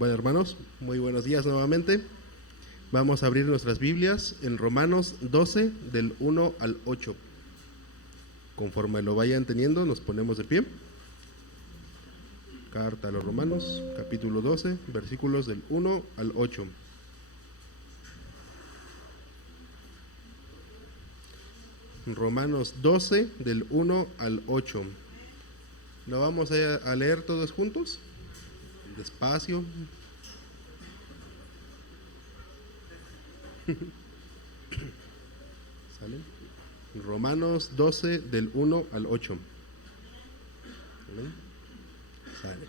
Bueno, hermanos, muy buenos días nuevamente. Vamos a abrir nuestras Biblias en Romanos 12, del 1 al 8. Conforme lo vayan teniendo, nos ponemos de pie. Carta a los Romanos, capítulo 12, versículos del 1 al 8. Romanos 12, del 1 al 8. ¿Lo vamos a leer todos juntos? Despacio. ¿Sale? Romanos 12, del 1 al 8. ¿Sale? Sale.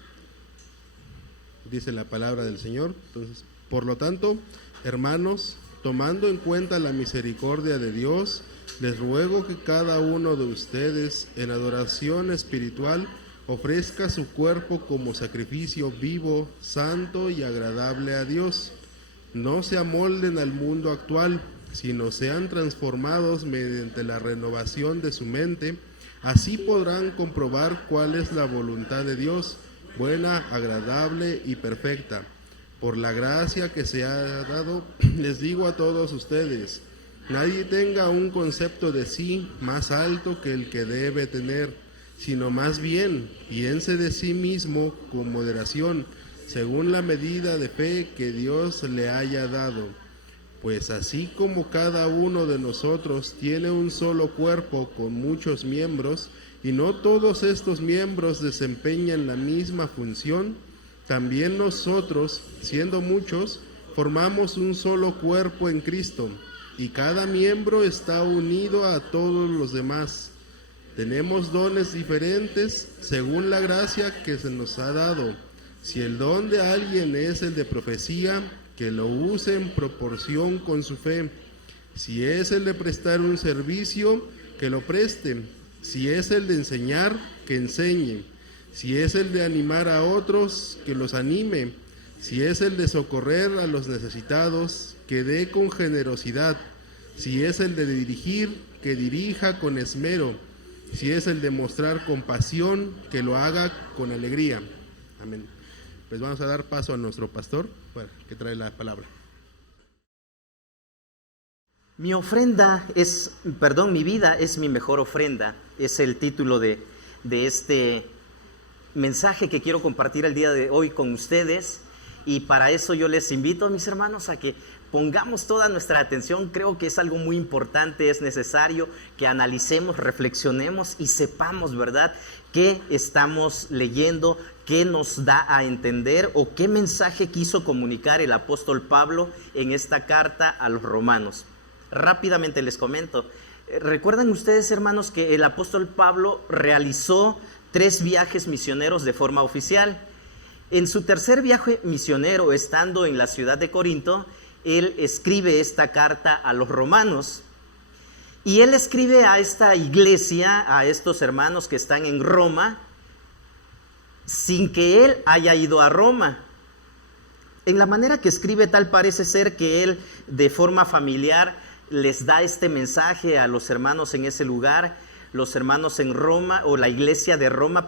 Dice la palabra del Señor. Entonces, por lo tanto, hermanos, tomando en cuenta la misericordia de Dios, les ruego que cada uno de ustedes, en adoración espiritual, ofrezca su cuerpo como sacrificio vivo, santo y agradable a Dios. No se amolden al mundo actual, sino sean transformados mediante la renovación de su mente. Así podrán comprobar cuál es la voluntad de Dios, buena, agradable y perfecta. Por la gracia que se ha dado, les digo a todos ustedes, nadie tenga un concepto de sí más alto que el que debe tener, sino más bien piense de sí mismo con moderación, según la medida de fe que Dios le haya dado. Pues así como cada uno de nosotros tiene un solo cuerpo con muchos miembros, y no todos estos miembros desempeñan la misma función, también nosotros, siendo muchos, formamos un solo cuerpo en Cristo, y cada miembro está unido a todos los demás. Tenemos dones diferentes según la gracia que se nos ha dado. Si el don de alguien es el de profecía, que lo use en proporción con su fe. Si es el de prestar un servicio, que lo preste. Si es el de enseñar, que enseñe. Si es el de animar a otros, que los anime. Si es el de socorrer a los necesitados, que dé con generosidad. Si es el de dirigir, que dirija con esmero. Si es el de mostrar compasión, que lo haga con alegría. Amén. Pues vamos a dar paso a nuestro pastor, que trae la palabra. Mi vida es mi mejor ofrenda. Es el título de este mensaje que quiero compartir el día de hoy con ustedes. Y para eso yo les invito, mis hermanos, a que pongamos toda nuestra atención. Creo que es algo muy importante, es necesario que analicemos, reflexionemos y sepamos, ¿verdad?, qué estamos leyendo, qué nos da a entender o qué mensaje quiso comunicar el apóstol Pablo en esta carta a los romanos. Rápidamente les comento. ¿Recuerdan ustedes, hermanos, que el apóstol Pablo realizó 3 viajes misioneros de forma oficial? En su tercer viaje misionero, estando en la ciudad de Corinto, él escribe esta carta a los romanos. Y él escribe a esta iglesia, a estos hermanos que están en Roma, sin que él haya ido a Roma. En la manera que escribe, tal parece ser que él, de forma familiar, les da este mensaje a los hermanos en ese lugar. Los hermanos en Roma, o la iglesia de Roma,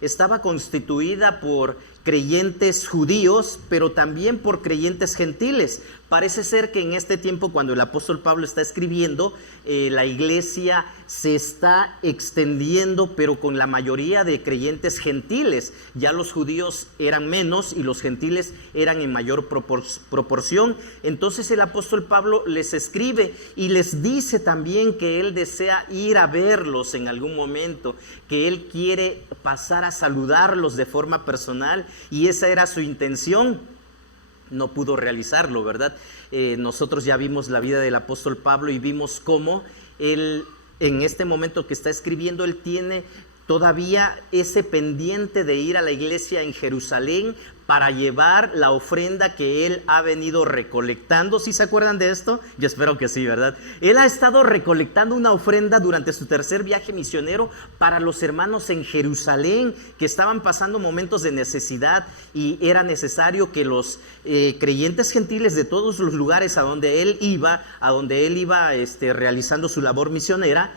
estaba constituida por creyentes judíos, pero también por creyentes gentiles. Parece ser que en este tiempo, cuando el apóstol Pablo está escribiendo, la iglesia se está extendiendo, pero con la mayoría de creyentes gentiles. Ya los judíos eran menos y los gentiles eran en mayor proporción. Entonces el apóstol Pablo les escribe y les dice también que él desea ir a verlos en algún momento, que él quiere pasar a saludarlos de forma personal, y esa era su intención. No pudo realizarlo, ¿verdad? Nosotros ya vimos la vida del apóstol Pablo y vimos cómo él, en este momento que está escribiendo, él tiene todavía ese pendiente de ir a la iglesia en Jerusalén para llevar la ofrenda que él ha venido recolectando. ¿Sí se acuerdan de esto? Yo espero que sí, ¿verdad? Él ha estado recolectando una ofrenda durante su tercer viaje misionero para los hermanos en Jerusalén, que estaban pasando momentos de necesidad, y era necesario que los creyentes gentiles de todos los lugares a donde él iba realizando su labor misionera,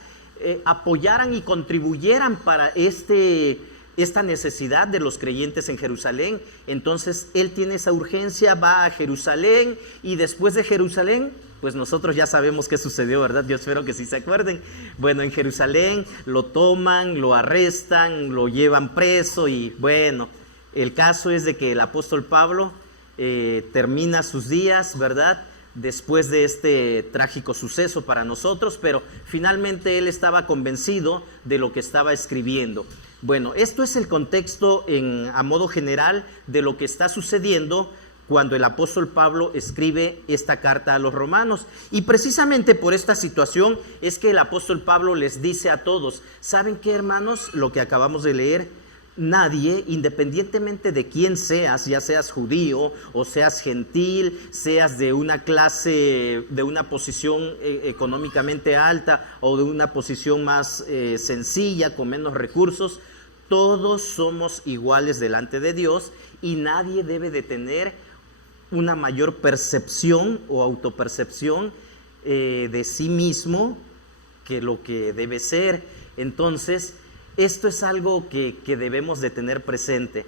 apoyaran y contribuyeran para este esta necesidad de los creyentes en Jerusalén. Entonces él tiene esa urgencia, va a Jerusalén, y después de Jerusalén, pues nosotros ya sabemos qué sucedió, ¿verdad? Yo espero que sí se acuerden. Bueno, en Jerusalén lo toman, lo arrestan, lo llevan preso, y bueno, el caso es de que el apóstol Pablo termina sus días, ¿verdad?, después de este trágico suceso para nosotros, pero finalmente él estaba convencido de lo que estaba escribiendo. Bueno, esto es el contexto a modo general de lo que está sucediendo cuando el apóstol Pablo escribe esta carta a los romanos. Y precisamente por esta situación es que el apóstol Pablo les dice a todos: ¿saben qué, hermanos? Lo que acabamos de leer, nadie, independientemente de quién seas, ya seas judío o seas gentil, seas de una clase, de una posición económicamente alta o de una posición más sencilla, con menos recursos, todos somos iguales delante de Dios, y nadie debe de tener una mayor percepción o autopercepción de sí mismo que lo que debe ser. Entonces, esto es algo que debemos de tener presente.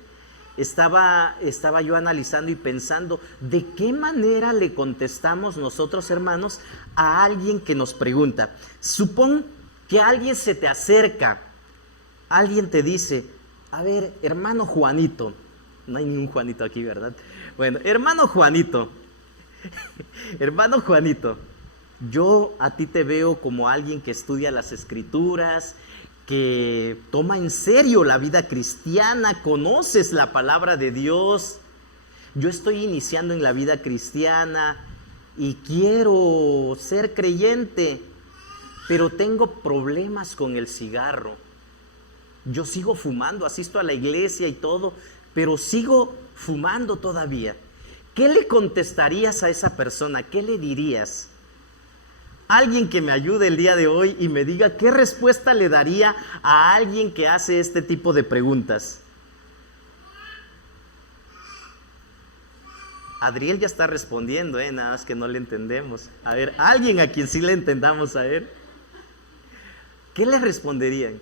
Estaba yo analizando y pensando, ¿de qué manera le contestamos nosotros, hermanos, a alguien que nos pregunta? Supón que alguien se te acerca, alguien te dice: a ver, hermano Juanito, no hay ningún Juanito aquí, ¿verdad? Bueno, hermano Juanito, hermano Juanito, yo a ti te veo como alguien que estudia las Escrituras, que toma en serio la vida cristiana, conoces la palabra de Dios. Yo estoy iniciando en la vida cristiana y quiero ser creyente, pero tengo problemas con el cigarro. Yo sigo fumando, asisto a la iglesia y todo, pero sigo fumando todavía. ¿Qué le contestarías a esa persona? ¿Qué le dirías? Alguien que me ayude el día de hoy y me diga qué respuesta le daría a alguien que hace este tipo de preguntas. Adriel ya está respondiendo, nada más que no le entendemos. A ver, alguien a quien sí le entendamos, a ver. ¿Qué le responderían?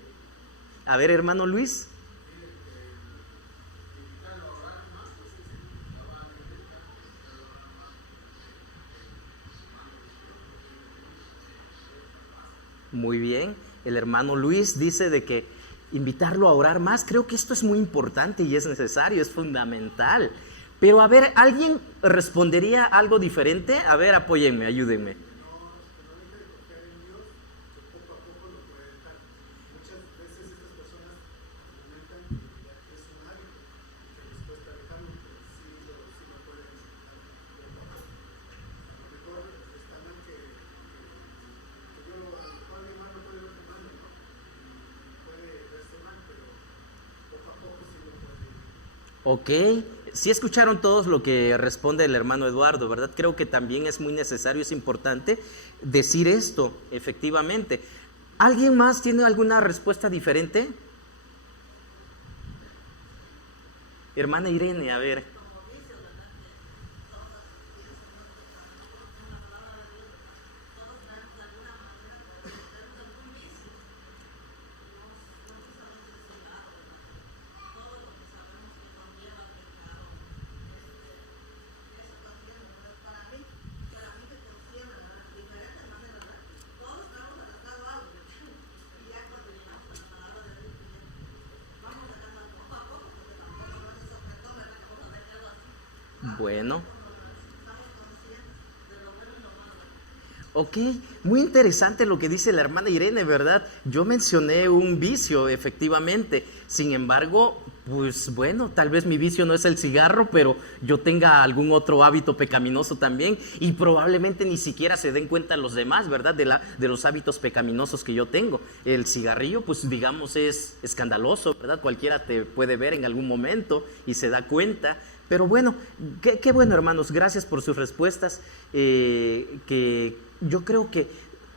A ver, hermano Luis. Muy bien, el hermano Luis dice de que invitarlo a orar más. Creo que esto es muy importante y es necesario, es fundamental. Pero a ver, ¿alguien respondería algo diferente? A ver, apóyenme, ayúdenme. Ok, sí escucharon todos lo que responde el hermano Eduardo, ¿verdad? Creo que también es muy necesario, es importante decir esto, efectivamente. ¿Alguien más tiene alguna respuesta diferente? Hermana Irene, a ver. Bueno. Ok, muy interesante lo que dice la hermana Irene, ¿verdad? Yo mencioné un vicio, efectivamente. Sin embargo, pues bueno, tal vez mi vicio no es el cigarro, pero yo tenga algún otro hábito pecaminoso también, y probablemente ni siquiera se den cuenta los demás, ¿verdad? De los hábitos pecaminosos que yo tengo. El cigarrillo, pues digamos, es escandaloso, ¿verdad? Cualquiera te puede ver en algún momento y se da cuenta. Pero bueno, qué bueno, hermanos, gracias por sus respuestas, que yo creo que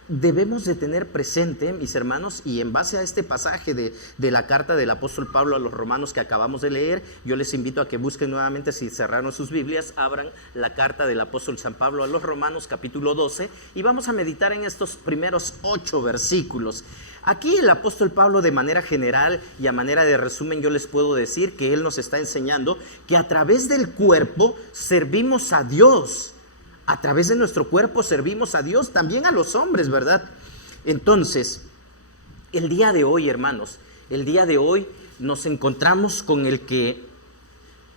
debemos de tener presente, mis hermanos, y en base a este pasaje de la carta del apóstol Pablo a los romanos que acabamos de leer, yo les invito a que busquen nuevamente, si cerraron sus Biblias, abran la carta del apóstol San Pablo a los romanos, capítulo 12, y vamos a meditar en estos primeros 8 versículos. Aquí el apóstol Pablo, de manera general y a manera de resumen, yo les puedo decir que él nos está enseñando que a través del cuerpo servimos a Dios. A través de nuestro cuerpo servimos a Dios, también a los hombres, ¿verdad? Entonces, el día de hoy, hermanos, el día de hoy nos encontramos con el que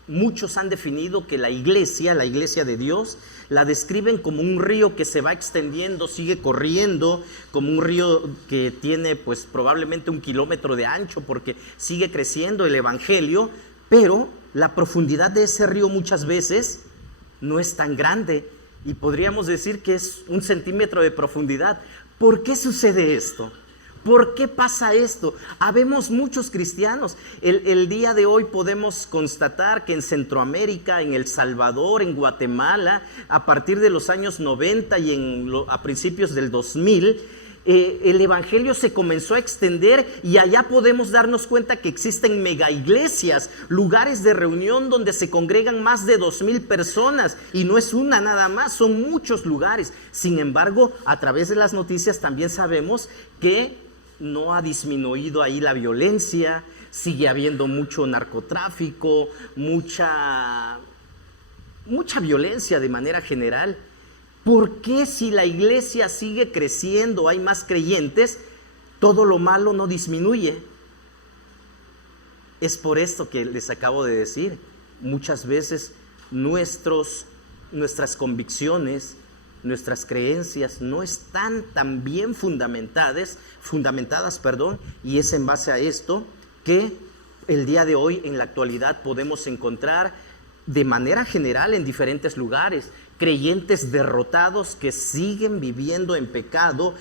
muchos han definido que la iglesia de Dios, la describen como un río que se va extendiendo, sigue corriendo, como un río que tiene pues probablemente 1 kilómetro de ancho porque sigue creciendo el evangelio, pero la profundidad de ese río muchas veces no es tan grande y podríamos decir que es 1 centímetro de profundidad. ¿Por qué sucede esto? ¿Por qué pasa esto? Habemos muchos cristianos. El día de hoy podemos constatar que en Centroamérica, en El Salvador, en Guatemala, a partir de los años 90 y a principios del 2000, el evangelio se comenzó a extender y allá podemos darnos cuenta que existen mega iglesias, lugares de reunión donde se congregan más de 2,000 personas y no es una nada más, son muchos lugares. Sin embargo, a través de las noticias también sabemos que no ha disminuido ahí la violencia, sigue habiendo mucho narcotráfico, mucha violencia de manera general. ¿Por qué si la iglesia sigue creciendo, hay más creyentes, todo lo malo no disminuye? Es por esto que les acabo de decir, muchas veces nuestras convicciones, nuestras creencias no están tan bien fundamentadas, y es en base a esto que el día de hoy, en la actualidad, podemos encontrar de manera general en diferentes lugares creyentes derrotados que siguen viviendo en pecado,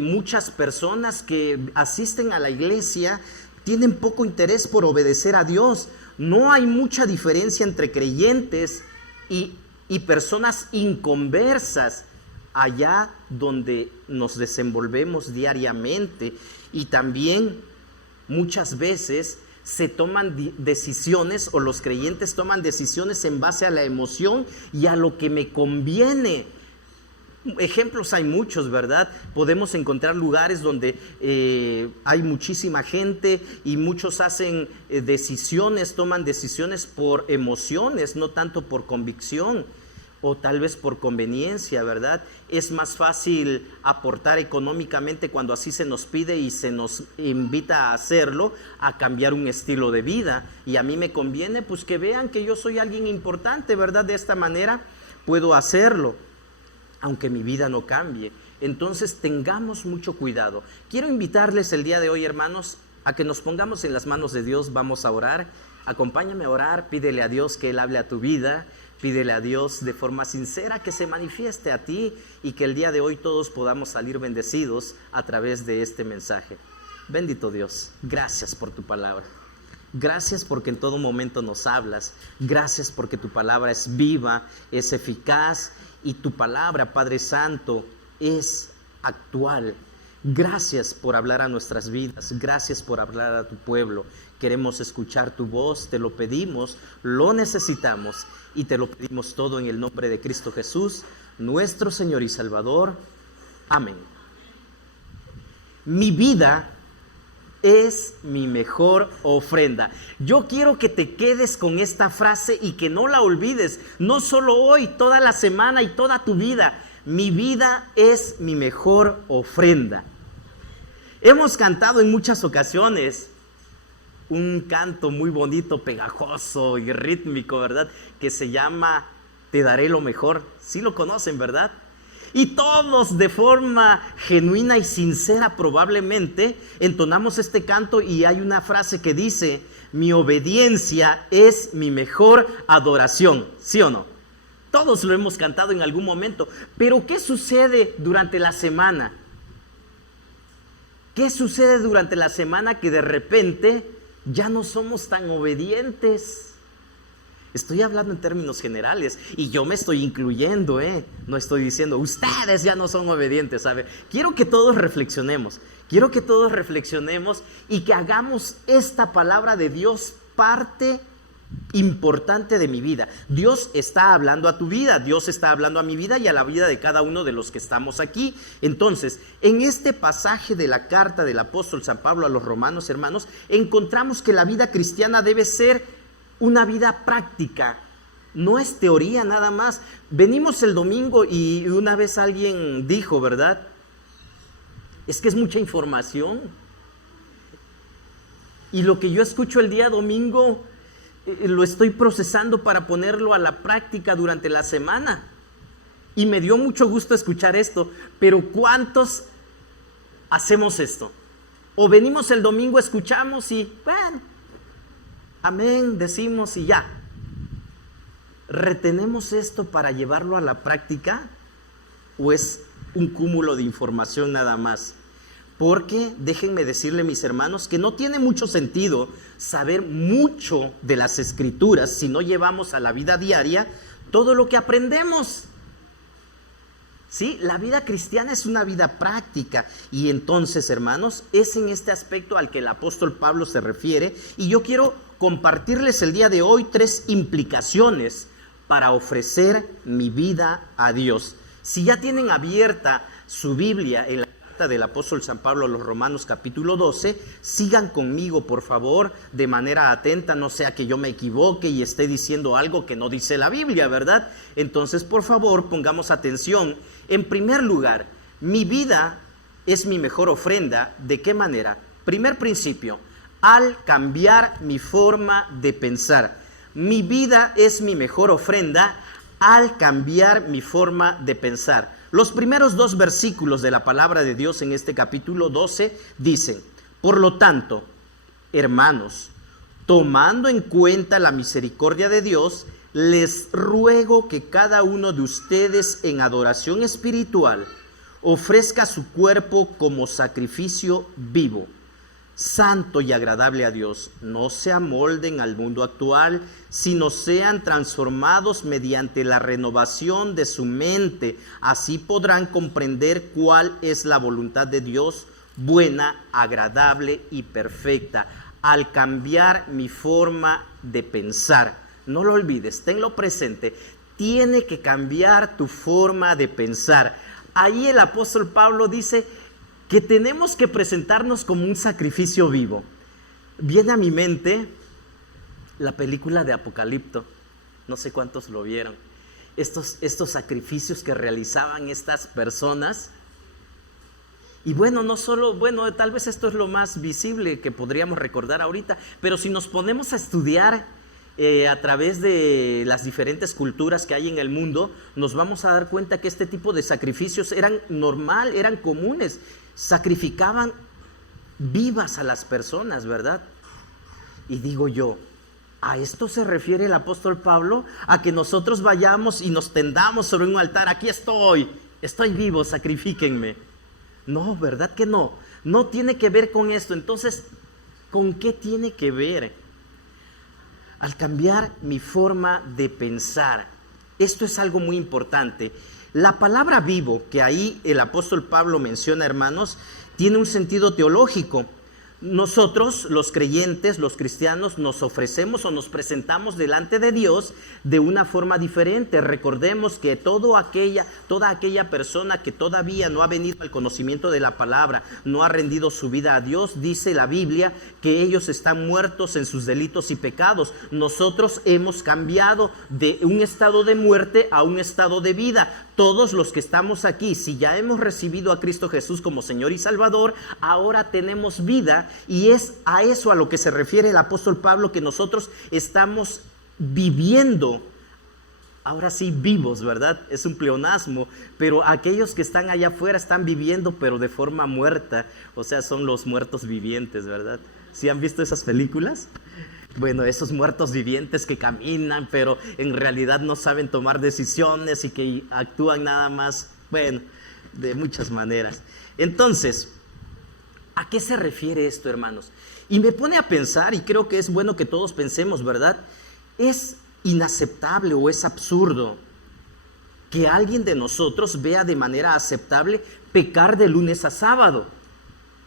muchas personas que asisten a la iglesia tienen poco interés por obedecer a Dios. No hay mucha diferencia entre creyentes y personas inconversas allá donde nos desenvolvemos diariamente, y también muchas veces se toman decisiones, o los creyentes toman decisiones en base a la emoción y a lo que me conviene. Ejemplos hay muchos, ¿verdad? Podemos encontrar lugares donde hay muchísima gente y muchos hacen toman decisiones por emociones, no tanto por convicción o tal vez por conveniencia, ¿verdad? Es más fácil aportar económicamente cuando así se nos pide y se nos invita a hacerlo, a cambiar un estilo de vida. Y a mí me conviene pues que vean que yo soy alguien importante, ¿verdad? De esta manera puedo hacerlo, aunque mi vida no cambie. Entonces tengamos mucho cuidado. Quiero invitarles el día de hoy, hermanos, a que nos pongamos en las manos de Dios. Vamos a orar. Acompáñame a orar, pídele a Dios que Él hable a tu vida. Pídele a Dios de forma sincera que se manifieste a ti y que el día de hoy todos podamos salir bendecidos a través de este mensaje. Bendito Dios, gracias por tu palabra. Gracias porque en todo momento nos hablas. Gracias porque tu palabra es viva, es eficaz, y tu palabra, Padre Santo, es actual. Gracias por hablar a nuestras vidas. Gracias por hablar a tu pueblo. Queremos escuchar tu voz, te lo pedimos, lo necesitamos y te lo pedimos todo en el nombre de Cristo Jesús, nuestro Señor y Salvador. Amén. Mi vida es mi mejor ofrenda. Yo quiero que te quedes con esta frase y que no la olvides, no solo hoy, toda la semana y toda tu vida. Mi vida es mi mejor ofrenda. Hemos cantado en muchas ocasiones un canto muy bonito, pegajoso y rítmico, ¿verdad? Que se llama Te daré lo mejor. Sí lo conocen, ¿verdad? Y todos de forma genuina y sincera probablemente entonamos este canto, y hay una frase que dice: mi obediencia es mi mejor adoración. ¿Sí o no? Todos lo hemos cantado en algún momento. Pero ¿qué sucede durante la semana? ¿Qué sucede durante la semana que de repente ya no somos tan obedientes? Estoy hablando en términos generales y yo me estoy incluyendo, no estoy diciendo ustedes ya no son obedientes, ¿sabe? Quiero que todos reflexionemos y que hagamos esta palabra de Dios parte importante de mi vida. Dios está hablando a tu vida, Dios está hablando a mi vida y a la vida de cada uno de los que estamos aquí. Entonces, en este pasaje de la carta del apóstol San Pablo a los romanos, hermanos, encontramos que la vida cristiana debe ser una vida práctica. No es teoría nada más. Venimos el domingo y una vez alguien dijo, ¿verdad? Es que es mucha información. Y lo que yo escucho el día domingo lo estoy procesando para ponerlo a la práctica durante la semana. Y me dio mucho gusto escuchar esto, pero ¿cuántos hacemos esto? O venimos el domingo, escuchamos y, bueno, amén, decimos y ya. ¿Retenemos esto para llevarlo a la práctica? ¿O es un cúmulo de información nada más? Porque déjenme decirle, mis hermanos, que no tiene mucho sentido saber mucho de las Escrituras si no llevamos a la vida diaria todo lo que aprendemos. ¿Sí? La vida cristiana es una vida práctica. Y entonces, hermanos, es en este aspecto al que el apóstol Pablo se refiere. Y yo quiero compartirles el día de hoy 3 implicaciones para ofrecer mi vida a Dios. Si ya tienen abierta su Biblia en la del apóstol San Pablo a los Romanos capítulo 12, sigan conmigo por favor de manera atenta, no sea que yo me equivoque y esté diciendo algo que no dice la Biblia, ¿verdad? Entonces por favor pongamos atención. En primer lugar, mi vida es mi mejor ofrenda. ¿De qué manera? Primer principio, al cambiar mi forma de pensar. Mi vida es mi mejor ofrenda al cambiar mi forma de pensar. Los primeros 2 versículos de la palabra de Dios en este capítulo 12 dicen: por lo tanto, hermanos, tomando en cuenta la misericordia de Dios, les ruego que cada uno de ustedes en adoración espiritual ofrezca su cuerpo como sacrificio vivo, santo y agradable a Dios. No se amolden al mundo actual, sino sean transformados mediante la renovación de su mente. Así podrán comprender cuál es la voluntad de Dios, buena, agradable y perfecta. Al cambiar mi forma de pensar, no lo olvides, tenlo presente, tiene que cambiar tu forma de pensar. Ahí el apóstol Pablo dice que tenemos que presentarnos como un sacrificio vivo. Viene a mi mente la película de Apocalipto, no sé cuántos lo vieron, estos sacrificios que realizaban estas personas. Y bueno, no solo, bueno, tal vez esto es lo más visible que podríamos recordar ahorita, pero si nos ponemos a estudiar a través de las diferentes culturas que hay en el mundo, nos vamos a dar cuenta que este tipo de sacrificios eran normal, eran comunes. Sacrificaban vivas a las personas, ¿verdad? Y digo yo, ¿a esto se refiere el apóstol Pablo? A que nosotros vayamos y nos tendamos sobre un altar, aquí estoy vivo, sacrifíquenme. No, ¿verdad que no? No tiene que ver con esto. Entonces, ¿con qué tiene que ver? Al cambiar mi forma de pensar. Esto es algo muy importante. La palabra vivo que ahí el apóstol Pablo menciona, hermanos, tiene un sentido teológico. Nosotros, los creyentes, los cristianos, nos ofrecemos o nos presentamos delante de Dios de una forma diferente. Recordemos que toda aquella persona que todavía no ha venido al conocimiento de la palabra, no ha rendido su vida a Dios, dice la Biblia que ellos están muertos en sus delitos y pecados. Nosotros hemos cambiado de un estado de muerte a un estado de vida. Todos los que estamos aquí, si ya hemos recibido a Cristo Jesús como Señor y Salvador, ahora tenemos vida, y es a eso a lo que se refiere el apóstol Pablo, que nosotros estamos viviendo, ahora sí vivos, ¿verdad? Es un pleonasmo, pero aquellos que están allá afuera están viviendo, pero de forma muerta, o sea, son los muertos vivientes, ¿verdad? ¿Sí han visto esas películas? Bueno, esos muertos vivientes que caminan, pero en realidad no saben tomar decisiones y que actúan nada más, bueno, de muchas maneras. Entonces, ¿a qué se refiere esto, hermanos? Y me pone a pensar, y creo que es bueno que todos pensemos, ¿verdad? Es inaceptable o es absurdo que alguien de nosotros vea de manera aceptable pecar de lunes a sábado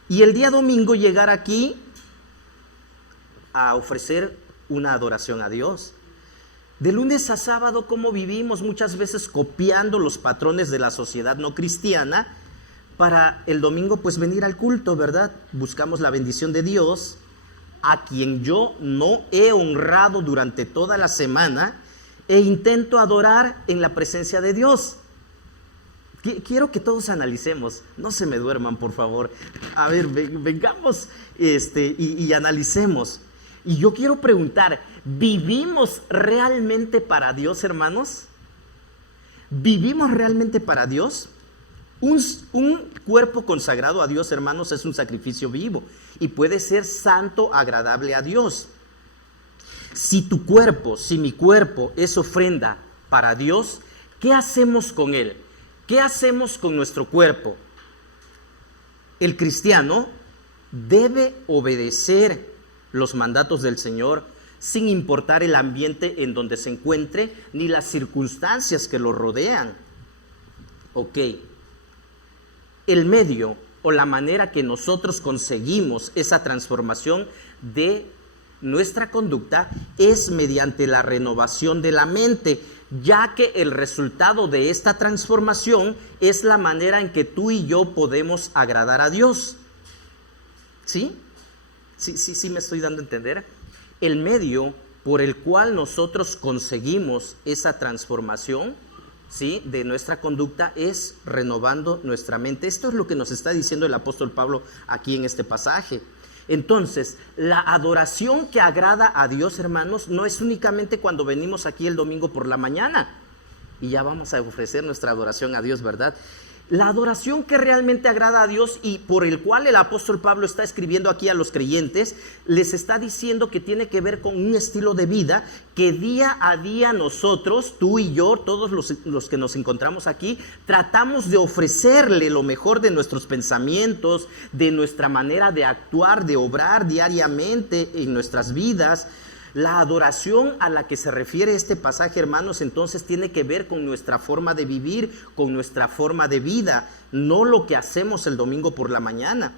y el día domingo llegar aquí a ofrecer una adoración a Dios. De lunes a sábado, ¿cómo vivimos? Muchas veces copiando los patrones de la sociedad no cristiana, para el domingo pues venir al culto, ¿verdad? Buscamos la bendición de Dios, a quien yo no he honrado durante toda la semana, e intento adorar en la presencia de Dios. Quiero que todos analicemos, no se me duerman por favor. A ver, vengamos y analicemos. Y yo quiero preguntar, ¿vivimos realmente para Dios, hermanos? ¿Vivimos realmente para Dios? Un cuerpo consagrado a Dios, hermanos, es un sacrificio vivo y puede ser santo, agradable a Dios. Si mi cuerpo es ofrenda para Dios, ¿qué hacemos con él? ¿Qué hacemos con nuestro cuerpo? El cristiano debe obedecer los mandatos del Señor sin importar el ambiente en donde se encuentre ni las circunstancias que lo rodean. Ok. El medio o la manera que nosotros conseguimos esa transformación de nuestra conducta es mediante la renovación de la mente, ya que el resultado de esta transformación es la manera en que tú y yo podemos agradar a Dios. ¿Sí? Sí, me estoy dando a entender. El medio por el cual nosotros conseguimos esa transformación, ¿sí?, de nuestra conducta es renovando nuestra mente. Esto es lo que nos está diciendo el apóstol Pablo aquí en este pasaje. Entonces, la adoración que agrada a Dios, hermanos, no es únicamente cuando venimos aquí el domingo por la mañana y ya vamos a ofrecer nuestra adoración a Dios, ¿verdad? La adoración que realmente agrada a Dios y por el cual el apóstol Pablo está escribiendo aquí a los creyentes, les está diciendo que tiene que ver con un estilo de vida que día a día nosotros, tú y yo, todos los que nos encontramos aquí, tratamos de ofrecerle lo mejor de nuestros pensamientos, de nuestra manera de actuar, de obrar diariamente en nuestras vidas. La adoración a la que se refiere este pasaje, hermanos, entonces tiene que ver con nuestra forma de vivir, con nuestra forma de vida, no lo que hacemos el domingo por la mañana.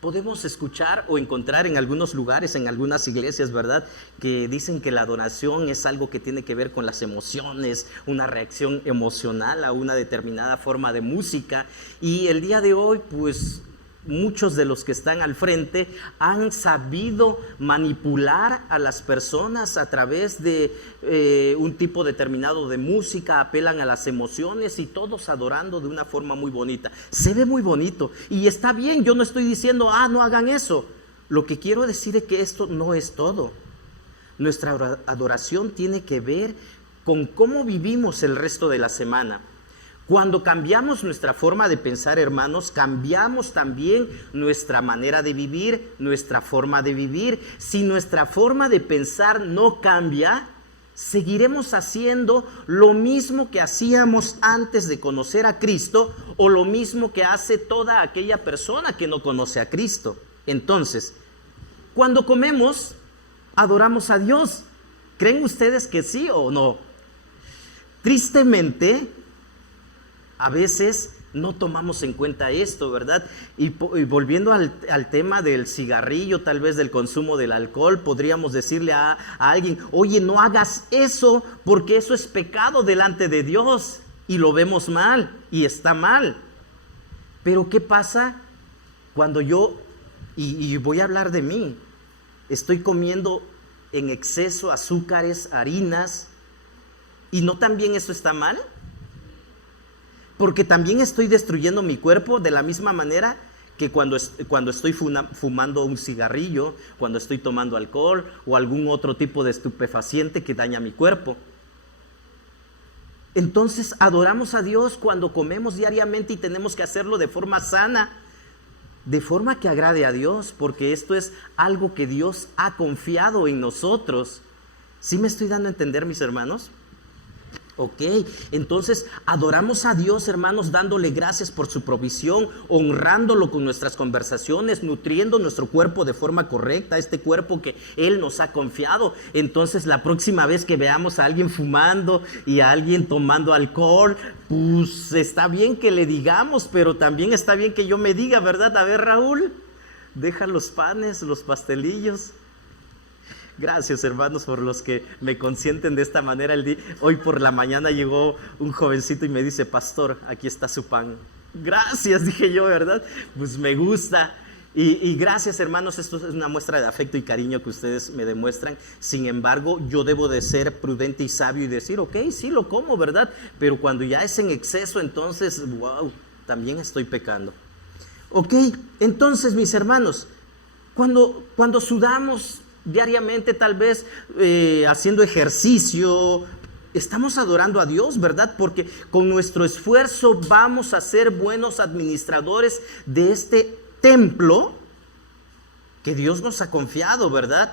Podemos escuchar o encontrar en algunos lugares, en algunas iglesias, ¿verdad?, que dicen que la adoración es algo que tiene que ver con las emociones, una reacción emocional a una determinada forma de música. Y el día de hoy, pues, muchos de los que están al frente han sabido manipular a las personas a través de un tipo determinado de música, apelan a las emociones y todos adorando de una forma muy bonita. Se ve muy bonito y está bien, yo no estoy diciendo, no hagan eso. Lo que quiero decir es que esto no es todo. Nuestra adoración tiene que ver con cómo vivimos el resto de la semana. Cuando cambiamos nuestra forma de pensar, hermanos, cambiamos también nuestra manera de vivir, nuestra forma de vivir. Si nuestra forma de pensar no cambia, seguiremos haciendo lo mismo que hacíamos antes de conocer a Cristo o lo mismo que hace toda aquella persona que no conoce a Cristo. Entonces, cuando comemos, adoramos a Dios. ¿Creen ustedes que sí o no? Tristemente, a veces no tomamos en cuenta esto, ¿verdad? Y volviendo al tema del cigarrillo, tal vez del consumo del alcohol, podríamos decirle a alguien, oye, no hagas eso porque eso es pecado delante de Dios. Y lo vemos mal y está mal. Pero ¿qué pasa cuando yo, y voy a hablar de mí, estoy comiendo en exceso azúcares, harinas, y no también eso está mal? Porque también estoy destruyendo mi cuerpo de la misma manera que cuando estoy fumando un cigarrillo, cuando estoy tomando alcohol o algún otro tipo de estupefaciente que daña mi cuerpo. Entonces adoramos a Dios cuando comemos diariamente y tenemos que hacerlo de forma sana, de forma que agrade a Dios, porque esto es algo que Dios ha confiado en nosotros. ¿Sí me estoy dando a entender, mis hermanos? Ok, entonces adoramos a Dios, hermanos, dándole gracias por su provisión, honrándolo con nuestras conversaciones, nutriendo nuestro cuerpo de forma correcta, este cuerpo que Él nos ha confiado. Entonces la próxima vez que veamos a alguien fumando y a alguien tomando alcohol, pues está bien que le digamos, pero también está bien que yo me diga, ¿verdad? A ver, Raúl, deja los panes, los pastelillos. Gracias, hermanos, por los que me consienten de esta manera. Hoy por la mañana llegó un jovencito y me dice: pastor, aquí está su pan. Gracias, dije yo, ¿verdad? Pues me gusta. Y gracias, hermanos, esto es una muestra de afecto y cariño que ustedes me demuestran. Sin embargo, yo debo de ser prudente y sabio y decir: ok, sí lo como, ¿verdad? Pero cuando ya es en exceso, entonces, wow, también estoy pecando. Ok, entonces, mis hermanos, cuando sudamos diariamente, tal vez haciendo ejercicio, estamos adorando a Dios, ¿verdad? Porque con nuestro esfuerzo vamos a ser buenos administradores de este templo que Dios nos ha confiado, ¿verdad?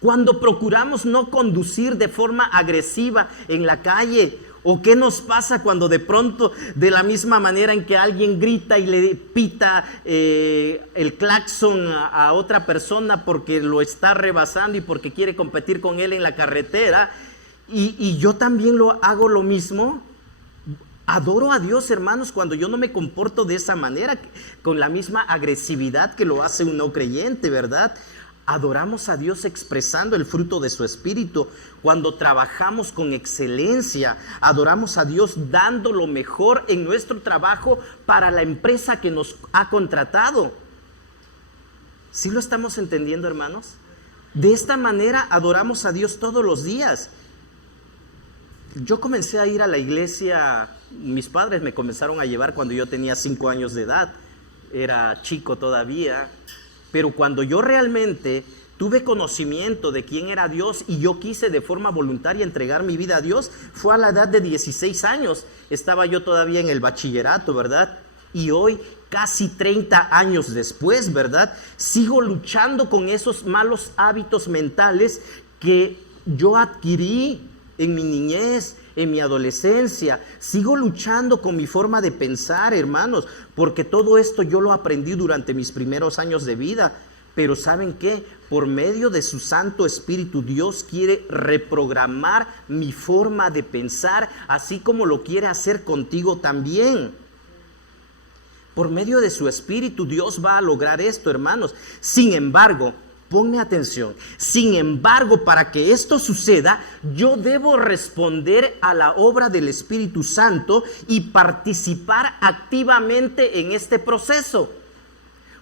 Cuando procuramos no conducir de forma agresiva en la calle, o qué nos pasa cuando de pronto, de la misma manera en que alguien grita y le pita el claxon a otra persona porque lo está rebasando y porque quiere competir con él en la carretera, y yo también hago lo mismo. Adoro a Dios, hermanos, cuando yo no me comporto de esa manera, con la misma agresividad que lo hace un no creyente, ¿verdad? Adoramos a Dios expresando el fruto de su espíritu. Cuando trabajamos con excelencia, adoramos a Dios dando lo mejor en nuestro trabajo para la empresa que nos ha contratado. ¿Sí lo estamos entendiendo, hermanos? De esta manera adoramos a Dios todos los días. Yo comencé a ir a la iglesia, mis padres me comenzaron a llevar cuando yo tenía 5 años de edad, era chico todavía, pero cuando yo realmente tuve conocimiento de quién era Dios y yo quise de forma voluntaria entregar mi vida a Dios, fue a la edad de 16 años, estaba yo todavía en el bachillerato, ¿verdad? Y hoy, casi 30 años después, ¿verdad? Sigo luchando con esos malos hábitos mentales que yo adquirí en mi niñez, en mi adolescencia. Sigo luchando con mi forma de pensar, hermanos, porque todo esto yo lo aprendí durante mis primeros años de vida. Pero ¿saben qué? Por medio de su Santo Espíritu, Dios quiere reprogramar mi forma de pensar, así como lo quiere hacer contigo también. Por medio de su Espíritu, Dios va a lograr esto, hermanos. Sin embargo, ponme atención. Sin embargo, para que esto suceda, yo debo responder a la obra del Espíritu Santo y participar activamente en este proceso.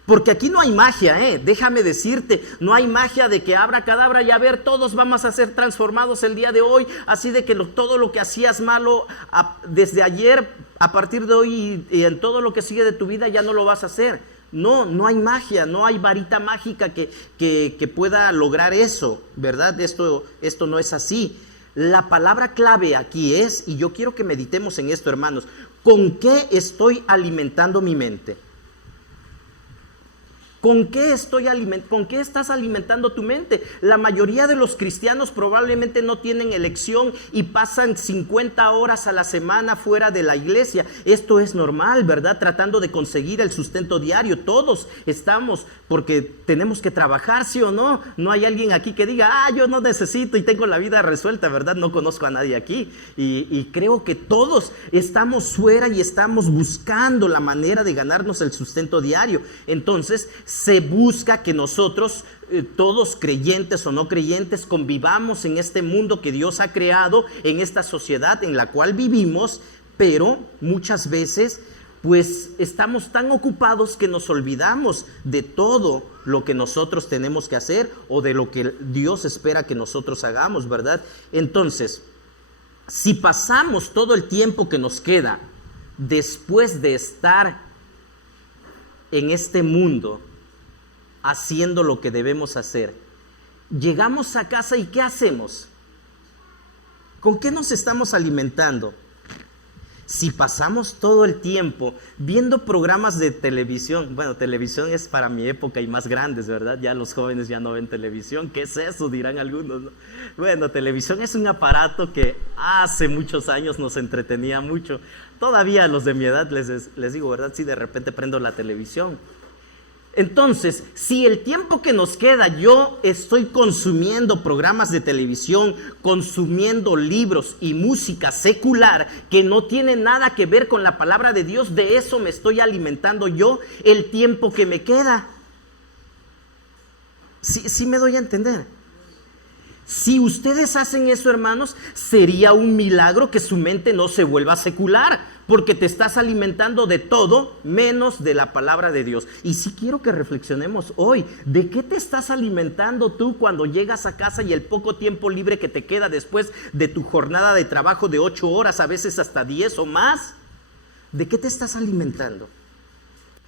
Porque aquí no hay magia, déjame decirte, no hay magia de que abracadabra y a ver, todos vamos a ser transformados el día de hoy, así de que todo lo que hacías malo desde ayer, a partir de hoy y en todo lo que sigue de tu vida ya no lo vas a hacer. No, no hay magia, no hay varita mágica que pueda lograr eso, ¿verdad? Esto no es así. La palabra clave aquí es, y yo quiero que meditemos en esto, hermanos, ¿con qué estoy alimentando mi mente? ¿Con qué estás alimentando tu mente? La mayoría de los cristianos probablemente no tienen elección y pasan 50 horas a la semana fuera de la iglesia. Esto es normal, ¿verdad? Tratando de conseguir el sustento diario. Todos estamos, porque tenemos que trabajar, ¿sí o no? No hay alguien aquí que diga: yo no necesito y tengo la vida resuelta, ¿verdad? No conozco a nadie aquí. Y creo que todos estamos fuera y estamos buscando la manera de ganarnos el sustento diario. Entonces, se busca que nosotros, todos creyentes o no creyentes, convivamos en este mundo que Dios ha creado, en esta sociedad en la cual vivimos, pero muchas veces pues estamos tan ocupados que nos olvidamos de todo lo que nosotros tenemos que hacer o de lo que Dios espera que nosotros hagamos, ¿verdad? Entonces, si pasamos todo el tiempo que nos queda después de estar en este mundo haciendo lo que debemos hacer, llegamos a casa y ¿qué hacemos? ¿Con qué nos estamos alimentando? Si pasamos todo el tiempo viendo programas de televisión, bueno, televisión es para mi época y más grandes, ¿verdad? Ya los jóvenes ya no ven televisión. ¿Qué es eso? Dirán algunos, ¿no? Bueno, televisión es un aparato que hace muchos años nos entretenía mucho. Todavía a los de mi edad les digo, ¿verdad? Si de repente prendo la televisión. Entonces, si el tiempo que nos queda yo estoy consumiendo programas de televisión, consumiendo libros y música secular que no tiene nada que ver con la palabra de Dios, de eso me estoy alimentando yo el tiempo que me queda. ¿Sí me doy a entender? Si ustedes hacen eso, hermanos, sería un milagro que su mente no se vuelva secular, porque te estás alimentando de todo menos de la palabra de Dios. Y sí quiero que reflexionemos hoy, ¿de qué te estás alimentando tú cuando llegas a casa y el poco tiempo libre que te queda después de tu jornada de trabajo de 8 horas, a veces hasta 10 o más? ¿De qué te estás alimentando?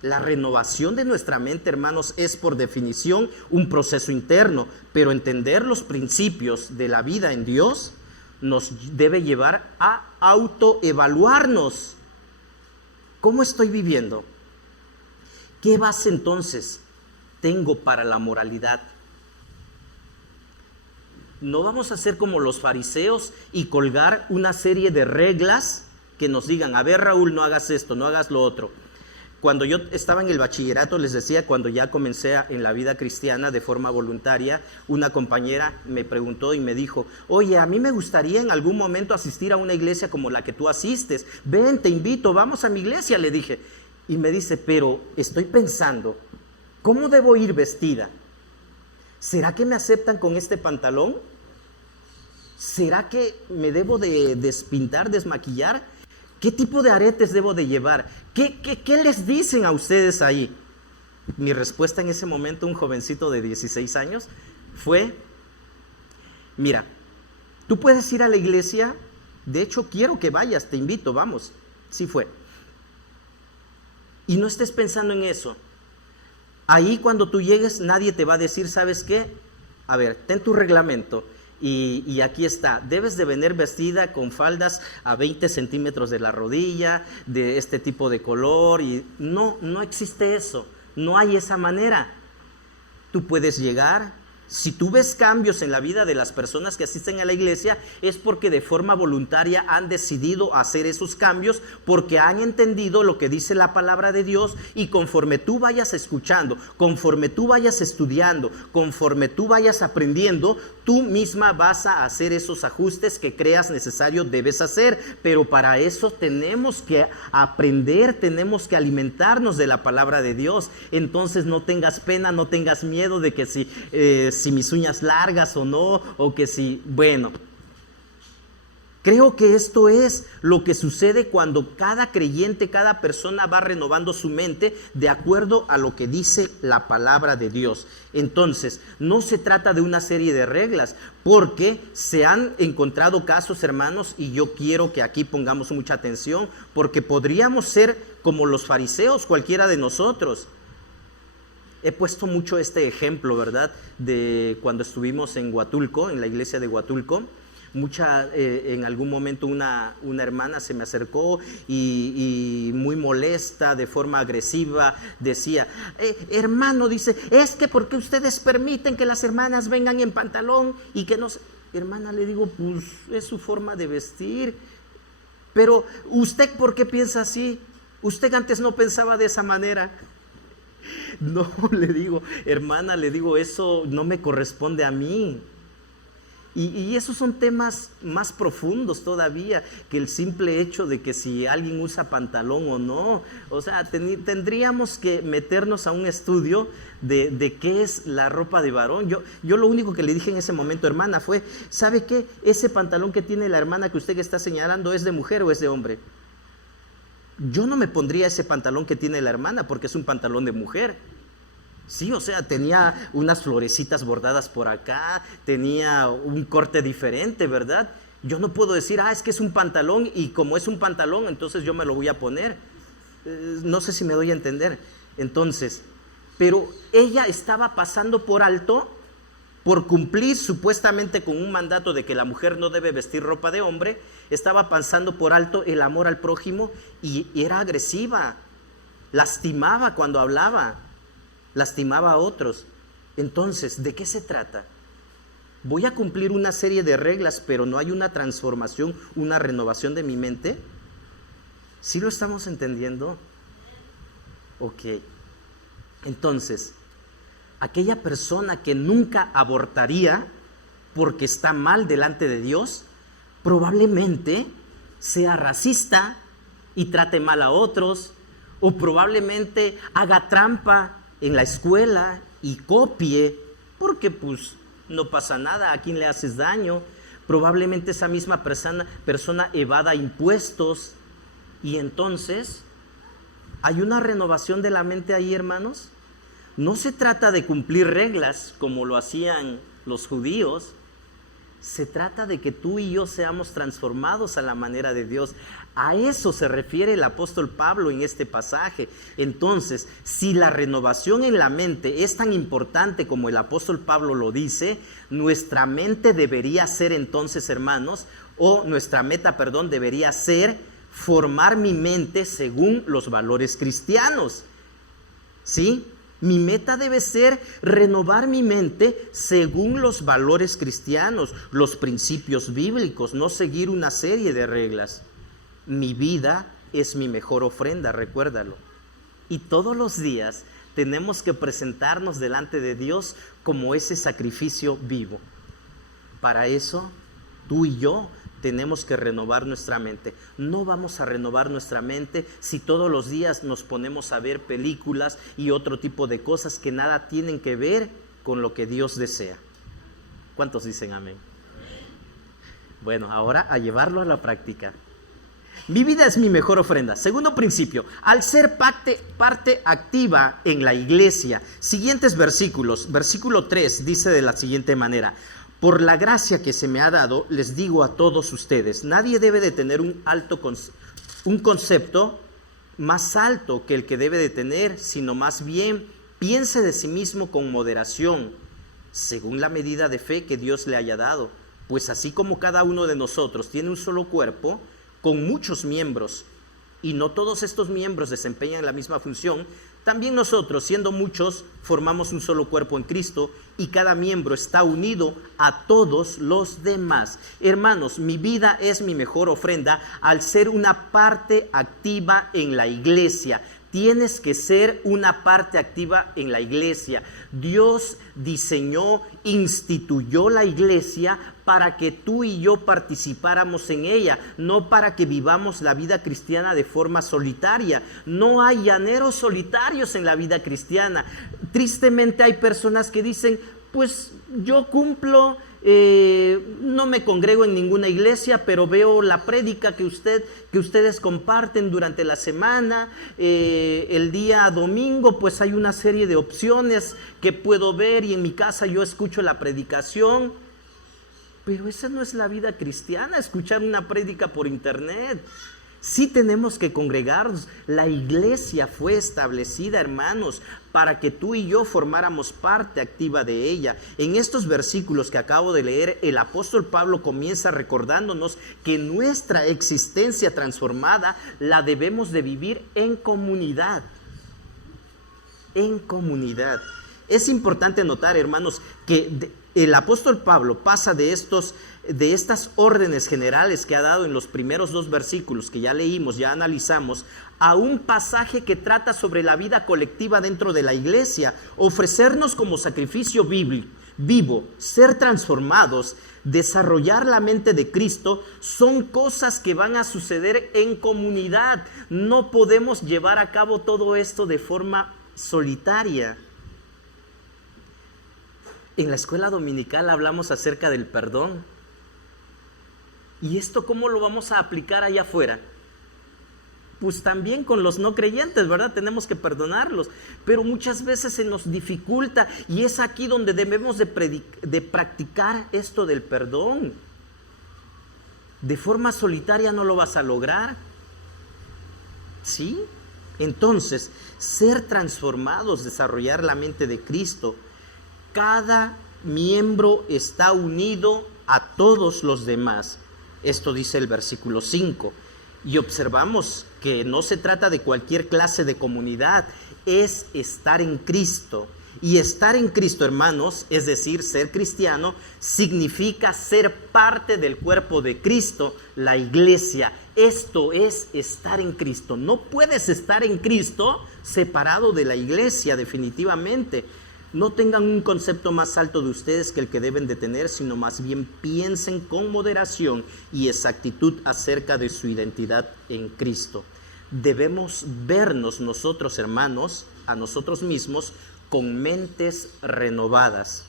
La renovación de nuestra mente, hermanos, es por definición un proceso interno, pero entender los principios de la vida en Dios nos debe llevar a autoevaluarnos. ¿Cómo estoy viviendo? ¿Qué base entonces tengo para la moralidad? No vamos a ser como los fariseos y colgar una serie de reglas que nos digan, a ver, Raúl, no hagas esto, no hagas lo otro. Cuando yo estaba en el bachillerato, les decía, cuando ya comencé en la vida cristiana de forma voluntaria, una compañera me preguntó y me dijo, oye, a mí me gustaría en algún momento asistir a una iglesia como la que tú asistes. Ven, te invito, vamos a mi iglesia, le dije. Y me dice, pero estoy pensando, ¿cómo debo ir vestida? ¿Será que me aceptan con este pantalón? ¿Será que me debo de despintar, desmaquillar? ¿Qué tipo de aretes debo de llevar? ¿Qué les dicen a ustedes ahí? Mi respuesta en ese momento, un jovencito de 16 años, fue, mira, tú puedes ir a la iglesia, de hecho quiero que vayas, te invito, vamos. Sí fue. Y no estés pensando en eso. Ahí cuando tú llegues nadie te va a decir, ¿sabes qué? A ver, ten tu reglamento. Y aquí está, debes de venir vestida con faldas a 20 centímetros de la rodilla, de este tipo de color, y no existe eso, no hay esa manera. Tú puedes llegar, si tú ves cambios en la vida de las personas que asisten a la iglesia, es porque de forma voluntaria han decidido hacer esos cambios, porque han entendido lo que dice la palabra de Dios, y conforme tú vayas escuchando, conforme tú vayas estudiando, conforme tú vayas aprendiendo, tú misma vas a hacer esos ajustes que creas necesario debes hacer. Pero para eso tenemos que aprender, tenemos que alimentarnos de la palabra de Dios. Entonces no tengas pena, no tengas miedo de que si mis uñas largas o no, o que si, bueno. Creo que esto es lo que sucede cuando cada creyente, cada persona va renovando su mente de acuerdo a lo que dice la palabra de Dios. Entonces, no se trata de una serie de reglas, porque se han encontrado casos, hermanos, y yo quiero que aquí pongamos mucha atención, porque podríamos ser como los fariseos, cualquiera de nosotros. He puesto mucho este ejemplo, ¿verdad? De cuando estuvimos en Huatulco, en la iglesia de Huatulco. En algún momento una hermana se me acercó y muy molesta, de forma agresiva, decía, hermano, dice, es que ¿por qué ustedes permiten que las hermanas vengan en pantalón y que no se... Hermana, le digo, pues es su forma de vestir, pero ¿usted por qué piensa así? Usted antes no pensaba de esa manera. No, le digo, hermana, le digo, eso no me corresponde a mí. Y esos son temas más profundos todavía que el simple hecho de que si alguien usa pantalón o no. O sea, tendríamos que meternos a un estudio de qué es la ropa de varón. Yo lo único que le dije en ese momento, hermana, fue, ¿sabe qué? Ese pantalón que tiene la hermana que usted está señalando, ¿es de mujer o es de hombre? Yo no me pondría ese pantalón que tiene la hermana porque es un pantalón de mujer. Sí, o sea, tenía unas florecitas bordadas por acá, tenía un corte diferente, ¿verdad? Yo no puedo decir, es que es un pantalón y como es un pantalón, entonces yo me lo voy a poner. No sé si me doy a entender. Entonces, pero ella estaba pasando por alto, por cumplir supuestamente con un mandato de que la mujer no debe vestir ropa de hombre, estaba pasando por alto el amor al prójimo y era agresiva, lastimaba cuando hablaba, lastimaba a otros. Entonces, ¿de qué se trata? ¿Voy a cumplir una serie de reglas, pero no hay una transformación, una renovación de mi mente? ¿Sí lo estamos entendiendo? Ok. Entonces, aquella persona que nunca abortaría porque está mal delante de Dios, probablemente sea racista y trate mal a otros, o probablemente haga trampa en la escuela y copie, porque pues no pasa nada, ¿a quién le haces daño? Probablemente esa misma persona evada impuestos y entonces hay una renovación de la mente ahí, hermanos. No se trata de cumplir reglas como lo hacían los judíos. Se trata de que tú y yo seamos transformados a la manera de Dios. A eso se refiere el apóstol Pablo en este pasaje. Entonces, si la renovación en la mente es tan importante como el apóstol Pablo lo dice, nuestra mente debería ser entonces, hermanos, o nuestra meta, perdón, debería ser formar mi mente según los valores cristianos. ¿Sí? Mi meta debe ser renovar mi mente según los valores cristianos, los principios bíblicos, no seguir una serie de reglas. Mi vida es mi mejor ofrenda, recuérdalo. Y todos los días tenemos que presentarnos delante de Dios como ese sacrificio vivo. Para eso, tú y yo tenemos que renovar nuestra mente. No vamos a renovar nuestra mente si todos los días nos ponemos a ver películas y otro tipo de cosas que nada tienen que ver con lo que Dios desea. ¿Cuántos dicen amén? Bueno, ahora a llevarlo a la práctica. Mi vida es mi mejor ofrenda. Segundo principio, al ser parte activa en la iglesia. Siguientes versículos. Versículo 3 dice de la siguiente manera: por la gracia que se me ha dado, les digo a todos ustedes, nadie debe de tener un concepto más alto que el que debe de tener, sino más bien piense de sí mismo con moderación, según la medida de fe que Dios le haya dado. Pues así como cada uno de nosotros tiene un solo cuerpo, con muchos miembros, y no todos estos miembros desempeñan la misma función, también nosotros, siendo muchos, formamos un solo cuerpo en Cristo y cada miembro está unido a todos los demás. Hermanos, mi vida es mi mejor ofrenda al ser una parte activa en la iglesia. Tienes que ser una parte activa en la iglesia. Dios diseñó, instituyó la iglesia para que tú y yo participáramos en ella, no para que vivamos la vida cristiana de forma solitaria. No hay llaneros solitarios en la vida cristiana. Tristemente hay personas que dicen, pues yo cumplo, no me congrego en ninguna iglesia, pero veo la prédica que ustedes comparten durante la semana, el día domingo pues hay una serie de opciones que puedo ver y en mi casa yo escucho la predicación. Pero esa no es la vida cristiana, escuchar una prédica por internet. Sí tenemos que congregarnos. La iglesia fue establecida, hermanos, para que tú y yo formáramos parte activa de ella. En estos versículos que acabo de leer, el apóstol Pablo comienza recordándonos que nuestra existencia transformada la debemos de vivir en comunidad. En comunidad. Es importante notar, hermanos, que el apóstol Pablo pasa de estas órdenes generales que ha dado en los primeros 2 versículos que ya leímos, ya analizamos, a un pasaje que trata sobre la vida colectiva dentro de la iglesia, ofrecernos como sacrificio vivo, ser transformados, desarrollar la mente de Cristo, son cosas que van a suceder en comunidad. No podemos llevar a cabo todo esto de forma solitaria. En la escuela dominical hablamos acerca del perdón. ¿Y esto cómo lo vamos a aplicar allá afuera? Pues también con los no creyentes, ¿verdad? Tenemos que perdonarlos. Pero muchas veces se nos dificulta y es aquí donde debemos de practicar esto del perdón. De forma solitaria no lo vas a lograr. ¿Sí? Entonces, ser transformados, desarrollar la mente de Cristo. Cada miembro está unido a todos los demás. Esto dice el versículo 5. Y observamos que no se trata de cualquier clase de comunidad, es estar en Cristo. Y estar en Cristo, hermanos, es decir, ser cristiano, significa ser parte del cuerpo de Cristo, la iglesia. Esto es estar en Cristo. No puedes estar en Cristo separado de la iglesia, definitivamente. No tengan un concepto más alto de ustedes que el que deben de tener, sino más bien piensen con moderación y exactitud acerca de su identidad en Cristo. Debemos vernos nosotros, hermanos, a nosotros mismos con mentes renovadas.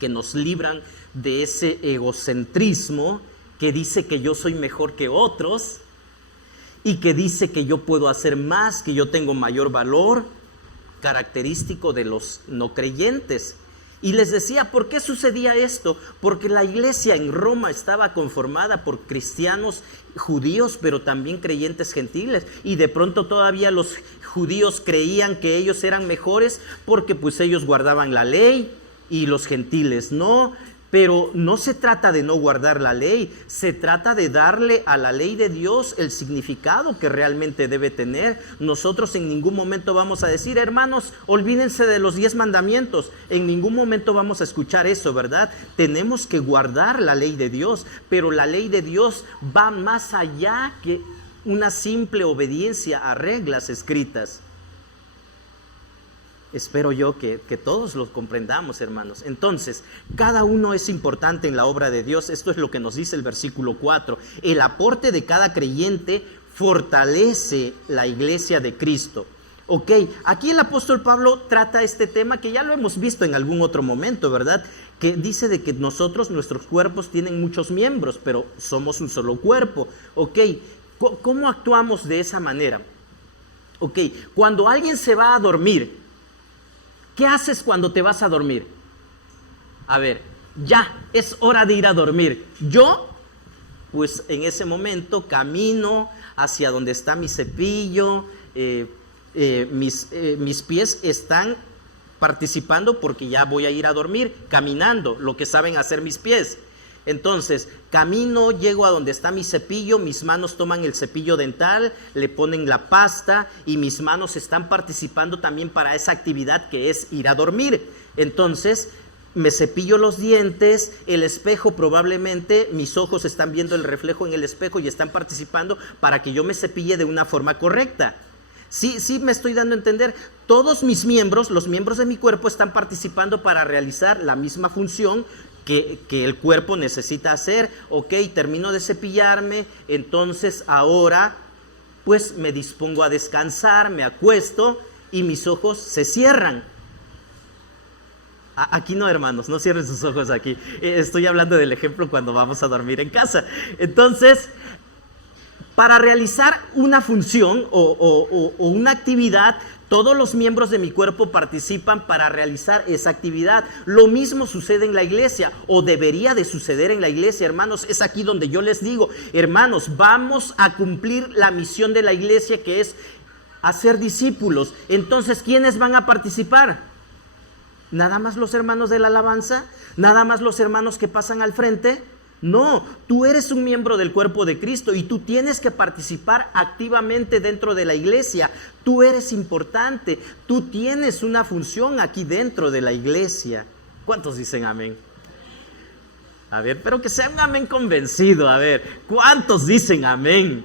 que nos libran de ese egocentrismo que dice que yo soy mejor que otros y que dice que yo puedo hacer más, que yo tengo mayor valor, característico de los no creyentes. Y les decía, ¿por qué sucedía esto? Porque la iglesia en Roma estaba conformada por cristianos judíos, pero también creyentes gentiles. Y de pronto todavía los judíos creían que ellos eran mejores porque pues ellos guardaban la ley y los gentiles no. Pero no se trata de no guardar la ley, se trata de darle a la ley de Dios el significado que realmente debe tener. Nosotros en ningún momento vamos a decir, hermanos, olvídense de los 10 mandamientos. En ningún momento vamos a escuchar eso, ¿verdad? Tenemos que guardar la ley de Dios, pero la ley de Dios va más allá que una simple obediencia a reglas escritas. Espero yo que todos lo comprendamos, hermanos. Entonces, cada uno es importante en la obra de Dios. Esto es lo que nos dice el versículo 4. El aporte de cada creyente fortalece la iglesia de Cristo. Ok, aquí el apóstol Pablo trata este tema que ya lo hemos visto en algún otro momento, ¿verdad? Que dice de que nosotros, nuestros cuerpos tienen muchos miembros, pero somos un solo cuerpo. Ok, ¿cómo actuamos de esa manera? Ok, cuando alguien se va a dormir, ¿qué haces cuando te vas a dormir? A ver, ya es hora de ir a dormir. Yo, pues en ese momento camino hacia donde está mi cepillo, mis pies están participando porque ya voy a ir a dormir, caminando, lo que saben hacer mis pies. Entonces, camino, llego a donde está mi cepillo, mis manos toman el cepillo dental, le ponen la pasta y mis manos están participando también para esa actividad que es ir a dormir. Entonces, me cepillo los dientes, el espejo probablemente, mis ojos están viendo el reflejo en el espejo y están participando para que yo me cepille de una forma correcta. Sí, me estoy dando a entender. Todos mis miembros, los miembros de mi cuerpo están participando para realizar la misma función que el cuerpo necesita hacer. Ok, termino de cepillarme, entonces ahora pues me dispongo a descansar, me acuesto y mis ojos se cierran. Aquí no, hermanos, no cierren sus ojos aquí. Estoy hablando del ejemplo cuando vamos a dormir en casa. Entonces, para realizar una función o una actividad, todos los miembros de mi cuerpo participan para realizar esa actividad. Lo mismo sucede en la iglesia, o debería de suceder en la iglesia, hermanos. Es aquí donde yo les digo, hermanos, vamos a cumplir la misión de la iglesia, que es hacer discípulos. Entonces, ¿quiénes van a participar? ¿Nada más los hermanos de la alabanza? ¿Nada más los hermanos que pasan al frente? No, tú eres un miembro del cuerpo de Cristo y tú tienes que participar activamente dentro de la iglesia. Tú eres importante, tú tienes una función aquí dentro de la iglesia. ¿Cuántos dicen amén? A ver, pero que sea un amén convencido. A ver, ¿cuántos dicen amén?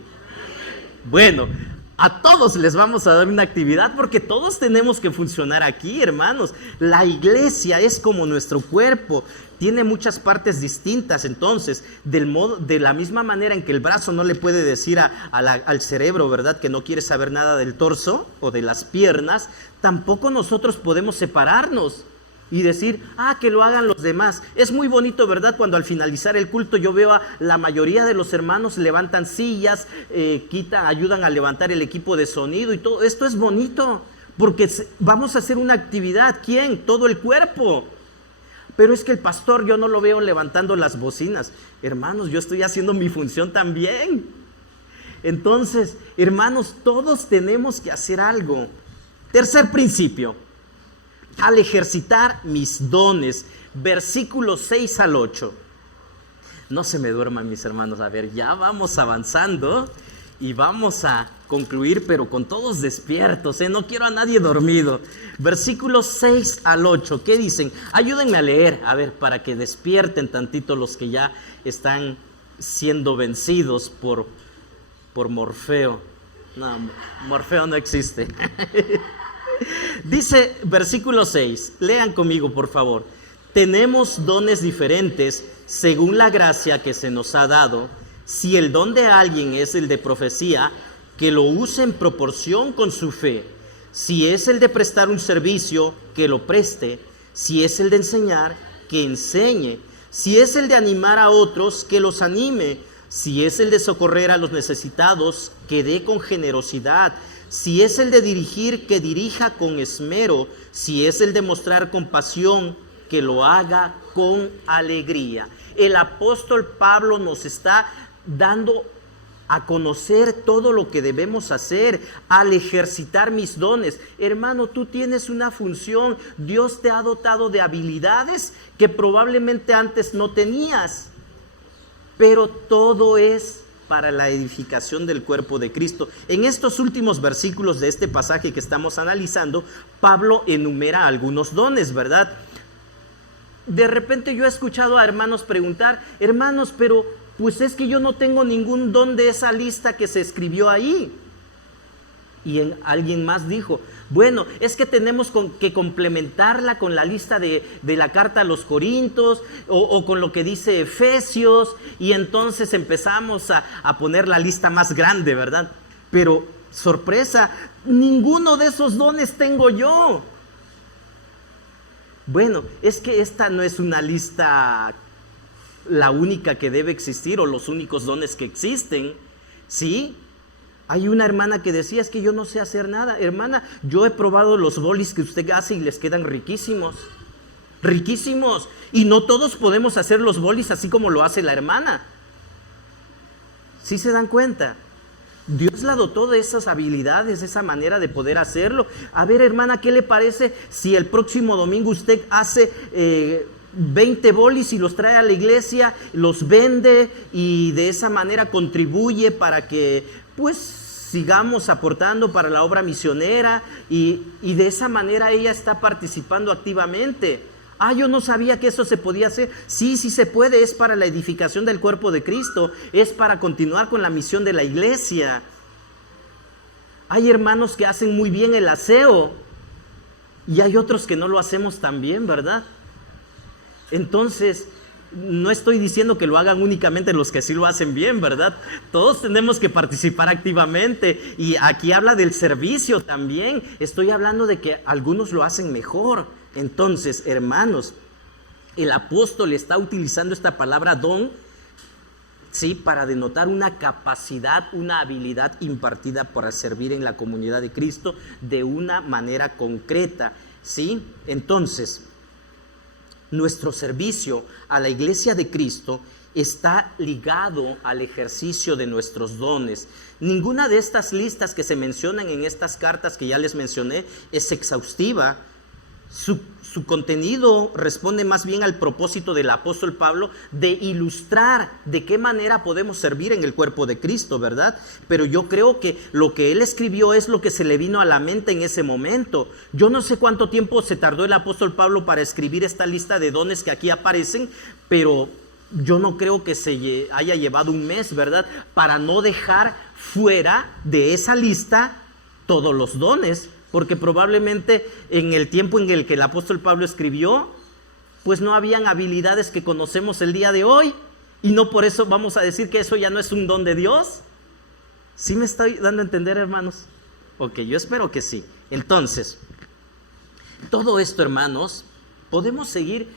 Bueno, a todos les vamos a dar una actividad porque todos tenemos que funcionar aquí, hermanos. La iglesia es como nuestro cuerpo. Tiene muchas partes distintas. Entonces, de la misma manera en que el brazo no le puede decir al cerebro, ¿verdad?, que no quiere saber nada del torso o de las piernas, tampoco nosotros podemos separarnos y decir, que lo hagan los demás. Es muy bonito, ¿verdad?, cuando al finalizar el culto yo veo a la mayoría de los hermanos levantan sillas, ayudan a levantar el equipo de sonido y todo. Esto es bonito porque vamos a hacer una actividad. ¿Quién? Todo el cuerpo. Pero es que el pastor yo no lo veo levantando las bocinas. Hermanos, yo estoy haciendo mi función también. Entonces, hermanos, todos tenemos que hacer algo. Tercer principio. Al ejercitar mis dones. Versículos 6 al 8. No se me duerman, mis hermanos. A ver, ya vamos avanzando y vamos a concluir, pero con todos despiertos, no quiero a nadie dormido. Versículos 6 al 8, ¿qué dicen? Ayúdenme a leer, a ver, para que despierten tantito los que ya están siendo vencidos por Morfeo. No, Morfeo no existe. Dice versículo 6, lean conmigo por favor. Tenemos dones diferentes según la gracia que se nos ha dado. Si el don de alguien es el de profecía, que lo use en proporción con su fe. Si es el de prestar un servicio, que lo preste. Si es el de enseñar, que enseñe. Si es el de animar a otros, que los anime. Si es el de socorrer a los necesitados, que dé con generosidad. Si es el de dirigir, que dirija con esmero. Si es el de mostrar compasión, que lo haga con alegría. El apóstol Pablo nos está dando a conocer todo lo que debemos hacer al ejercitar mis dones. Hermano, tú tienes una función. Dios te ha dotado de habilidades que probablemente antes no tenías. Pero todo es para la edificación del cuerpo de Cristo. En estos últimos versículos de este pasaje que estamos analizando, Pablo enumera algunos dones, ¿verdad? De repente yo he escuchado a hermanos preguntar, hermanos, pero pues es que yo no tengo ningún don de esa lista que se escribió ahí. Y alguien más dijo, bueno, es que tenemos que complementarla con la lista de la carta a los Corintios o con lo que dice Efesios, y entonces empezamos a poner la lista más grande, ¿verdad? Pero, sorpresa, ninguno de esos dones tengo yo. Bueno, es que esta no es una lista la única que debe existir o los únicos dones que existen, ¿sí? Hay una hermana que decía, es que yo no sé hacer nada. Hermana, yo he probado los bolis que usted hace y les quedan riquísimos. Riquísimos. Y no todos podemos hacer los bolis así como lo hace la hermana. ¿Sí se dan cuenta? Dios la dotó de esas habilidades, de esa manera de poder hacerlo. A ver, hermana, ¿qué le parece si el próximo domingo usted hace 20 bolis y los trae a la iglesia, los vende y de esa manera contribuye para que pues sigamos aportando para la obra misionera y de esa manera ella está participando activamente? Ah, yo no sabía que eso se podía hacer. Sí, sí se puede, es para la edificación del cuerpo de Cristo, es para continuar con la misión de la iglesia. Hay hermanos que hacen muy bien el aseo y hay otros que no lo hacemos tan bien, ¿verdad? Entonces, no estoy diciendo que lo hagan únicamente los que sí lo hacen bien, ¿verdad? Todos tenemos que participar activamente y aquí habla del servicio también. Estoy hablando de que algunos lo hacen mejor. Entonces, hermanos, el apóstol está utilizando esta palabra don, sí, para denotar una capacidad, una habilidad impartida para servir en la comunidad de Cristo de una manera concreta, ¿sí? Entonces, nuestro servicio a la iglesia de Cristo está ligado al ejercicio de nuestros dones. Ninguna de estas listas que se mencionan en estas cartas que ya les mencioné es exhaustiva. Su contenido responde más bien al propósito del apóstol Pablo de ilustrar de qué manera podemos servir en el cuerpo de Cristo, ¿verdad? Pero yo creo que lo que él escribió es lo que se le vino a la mente en ese momento. Yo no sé cuánto tiempo se tardó el apóstol Pablo para escribir esta lista de dones que aquí aparecen, pero yo no creo que se haya llevado un mes, ¿verdad? Para no dejar fuera de esa lista todos los dones. Porque probablemente en el tiempo en el que el apóstol Pablo escribió, pues no habían habilidades que conocemos el día de hoy. Y no por eso vamos a decir que eso ya no es un don de Dios. ¿Sí me estoy dando a entender, hermanos? Ok, yo espero que sí. Entonces, todo esto, hermanos, podemos seguir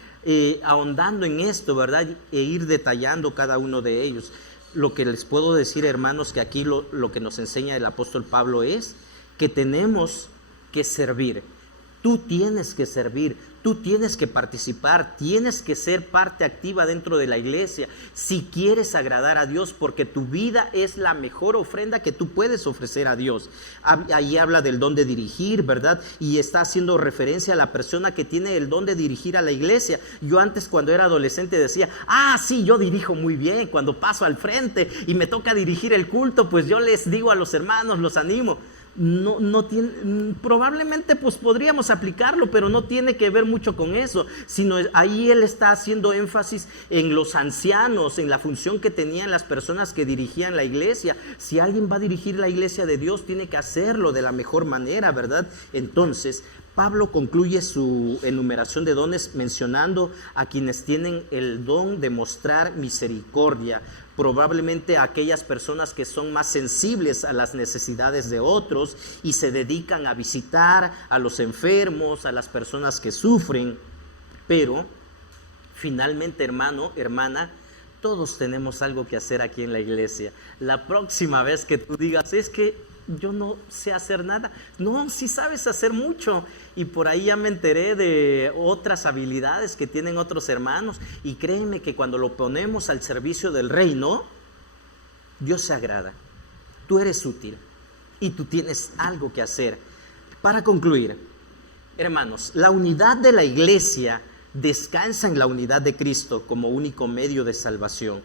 ahondando en esto, ¿verdad? E ir detallando cada uno de ellos. Lo que les puedo decir, hermanos, que aquí lo que nos enseña el apóstol Pablo es que tenemos que servir. Tú tienes que servir, tú tienes que participar, tienes que ser parte activa dentro de la iglesia si quieres agradar a Dios, porque tu vida es la mejor ofrenda que tú puedes ofrecer a Dios. Ahí habla del don de dirigir, ¿verdad? Y está haciendo referencia a la persona que tiene el don de dirigir a la iglesia. Yo antes, cuando era adolescente, decía, sí, yo dirijo muy bien. Cuando paso al frente y me toca dirigir el culto, pues yo les digo a los hermanos, los animo. No tiene, probablemente pues podríamos aplicarlo, pero no tiene que ver mucho con eso, sino ahí él está haciendo énfasis en los ancianos, en la función que tenían las personas que dirigían la iglesia. Si alguien va a dirigir la iglesia de Dios, tiene que hacerlo de la mejor manera, ¿verdad? Entonces, Pablo concluye su enumeración de dones mencionando a quienes tienen el don de mostrar misericordia, probablemente a aquellas personas que son más sensibles a las necesidades de otros y se dedican a visitar a los enfermos, a las personas que sufren. Pero Finalmente, hermano, hermana, todos tenemos algo que hacer aquí en la iglesia. La próxima vez que tú digas, es que yo no sé hacer nada. No, sí sabes hacer mucho. Y por ahí ya me enteré de otras habilidades que tienen otros hermanos. Y créeme que cuando lo ponemos al servicio del reino, Dios se agrada. Tú eres útil y tú tienes algo que hacer. Para concluir, hermanos, la unidad de la iglesia descansa en la unidad de Cristo como único medio de salvación.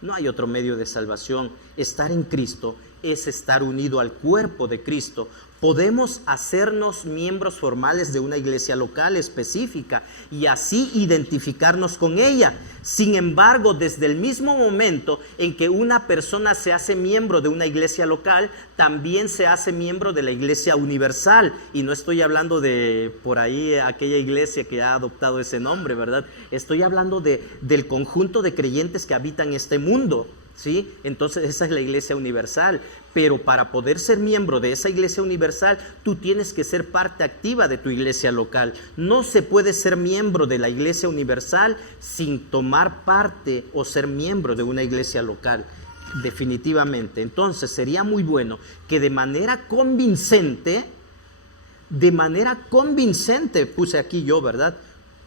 No hay otro medio de salvación. Estar en Cristo es estar unido al cuerpo de Cristo. Podemos hacernos miembros formales de una iglesia local específica y así identificarnos con ella. Sin embargo, desde el mismo momento en que una persona se hace miembro de una iglesia local, también se hace miembro de la iglesia universal. Y no estoy hablando de por ahí aquella iglesia que ha adoptado ese nombre, ¿verdad? Estoy hablando del conjunto de creyentes que habitan este mundo, ¿sí? Entonces esa es la iglesia universal. Pero para poder ser miembro de esa iglesia universal, tú tienes que ser parte activa de tu iglesia local. No se puede ser miembro de la iglesia universal sin tomar parte o ser miembro de una iglesia local. Definitivamente. Entonces sería muy bueno que de manera convincente, puse aquí yo, ¿verdad?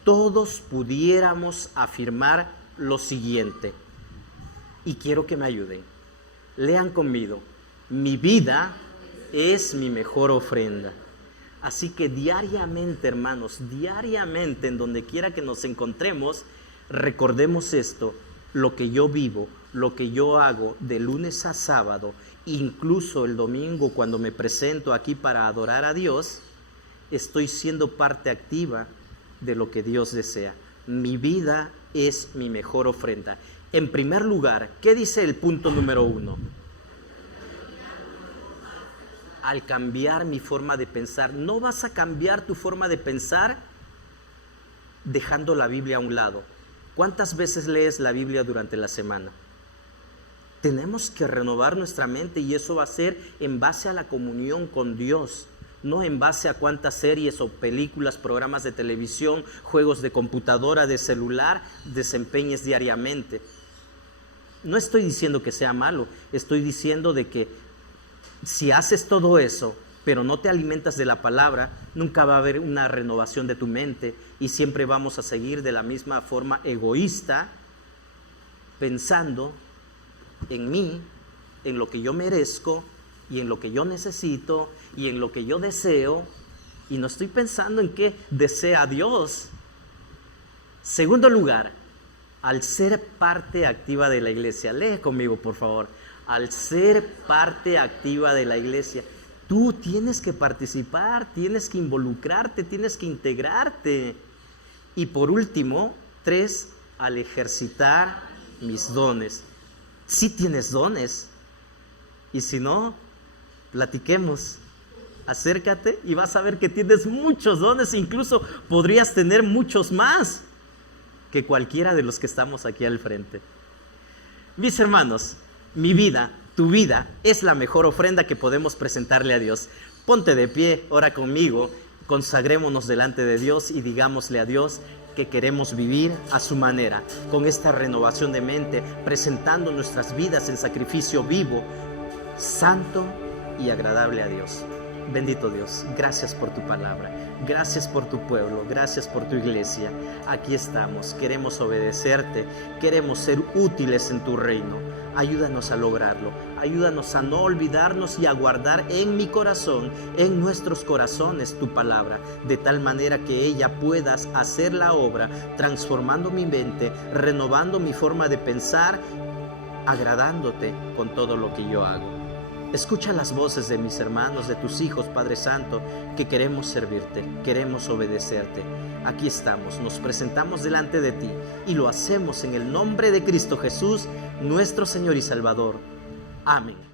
Todos pudiéramos afirmar lo siguiente. Y quiero que me ayuden. Lean conmigo. Mi vida es mi mejor ofrenda. Así que diariamente, hermanos, diariamente, en donde quiera que nos encontremos, recordemos esto: lo que yo vivo, lo que yo hago de lunes a sábado, incluso el domingo cuando me presento aquí para adorar a Dios, estoy siendo parte activa de lo que Dios desea. Mi vida es mi mejor ofrenda. En primer lugar, ¿qué dice el punto número 1? Al cambiar mi forma de pensar. No vas a cambiar tu forma de pensar dejando la Biblia a un lado. ¿Cuántas veces lees la Biblia durante la semana? Tenemos que renovar nuestra mente y eso va a ser en base a la comunión con Dios, no en base a cuántas series o películas, programas de televisión, juegos de computadora, de celular desempeñes diariamente. No estoy diciendo que sea malo, estoy diciendo de que si haces todo eso, pero no te alimentas de la palabra, nunca va a haber una renovación de tu mente y siempre vamos a seguir de la misma forma egoísta, pensando en mí, en lo que yo merezco y en lo que yo necesito y en lo que yo deseo, y no estoy pensando en qué desea Dios. Segundo lugar, al ser parte activa de la iglesia. Lee conmigo, por favor. Al ser parte activa de la iglesia, tú tienes que participar, tienes que involucrarte, tienes que integrarte. Y por último, 3, al ejercitar mis dones. Si tienes dones, y si no, platiquemos. Acércate y vas a ver que tienes muchos dones, incluso podrías tener muchos más que cualquiera de los que estamos aquí al frente. Mis hermanos, mi vida, tu vida, es la mejor ofrenda que podemos presentarle a Dios. Ponte de pie, ora conmigo, consagrémonos delante de Dios y digámosle a Dios que queremos vivir a su manera, con esta renovación de mente, presentando nuestras vidas en sacrificio vivo, santo y agradable a Dios. Bendito Dios, gracias por tu palabra, gracias por tu pueblo, gracias por tu iglesia. Aquí estamos, queremos obedecerte, queremos ser útiles en tu reino. Ayúdanos a lograrlo, ayúdanos a no olvidarnos y a guardar en mi corazón, en nuestros corazones tu palabra, de tal manera que ella puedas hacer la obra, transformando mi mente, renovando mi forma de pensar, agradándote con todo lo que yo hago. Escucha las voces de mis hermanos, de tus hijos, Padre Santo, que queremos servirte, queremos obedecerte. Aquí estamos, nos presentamos delante de ti y lo hacemos en el nombre de Cristo Jesús, nuestro Señor y Salvador. Amén.